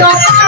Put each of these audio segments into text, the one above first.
Stop.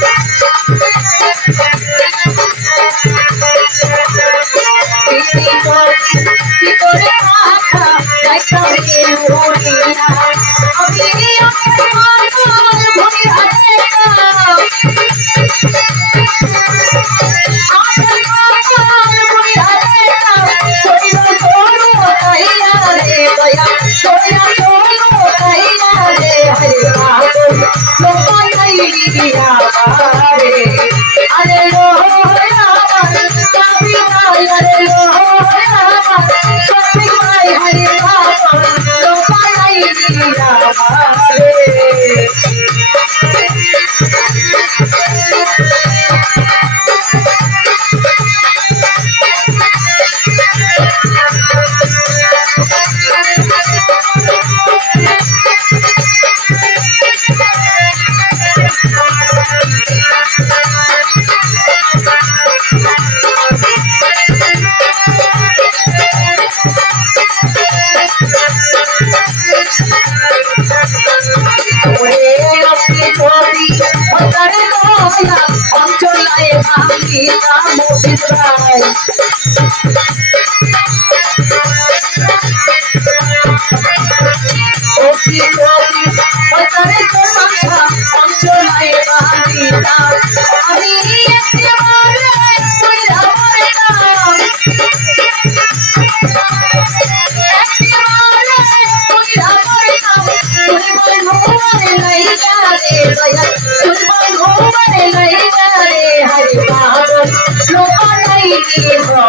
যাইতাম পথে